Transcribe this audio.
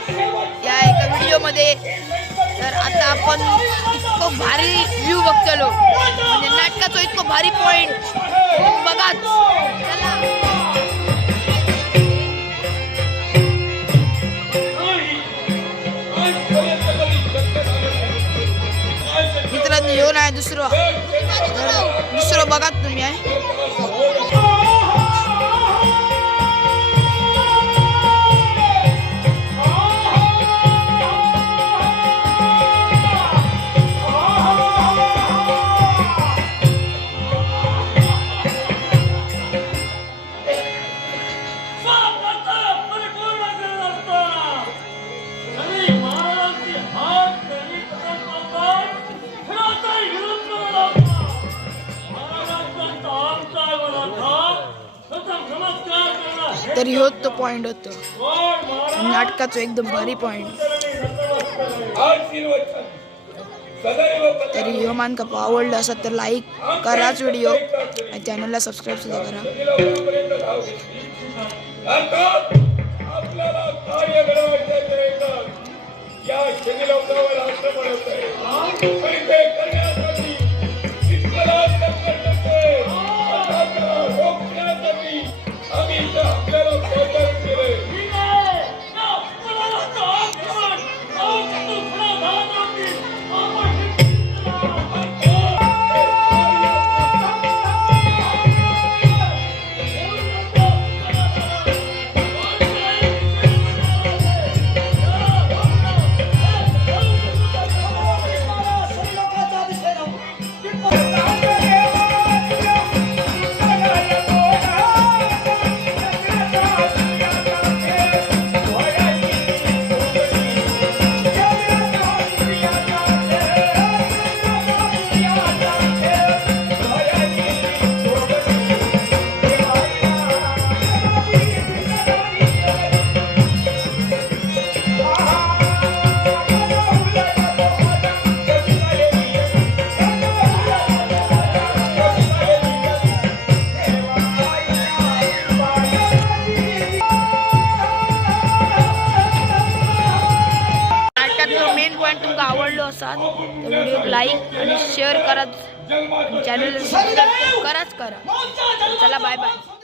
स्वागत या एका व्हिडिओमध्ये। तर आता आपण इतकं भारी व्ह्यू बघतलो, म्हणजे नाटकाचं इतकं भारी पॉइंट बघा। चला मित्रांनो, येऊन आहे दुसरं बघा तुम्ही आहे। तरी होत तो पॉइंट होतो नाटकाचं एकदम भारी पॉइंट। तरी ह्यो मानकाप आवडला असेल तर लाईक कराच व्हिडिओ आणि चॅनलला सबस्क्राईब सुद्धा करा। तुमका आवडलो असाल तर व्हिडिओ लाईक आणि शेअर करा, चॅनल सबस्क्राईब करा। चला बाय बाय।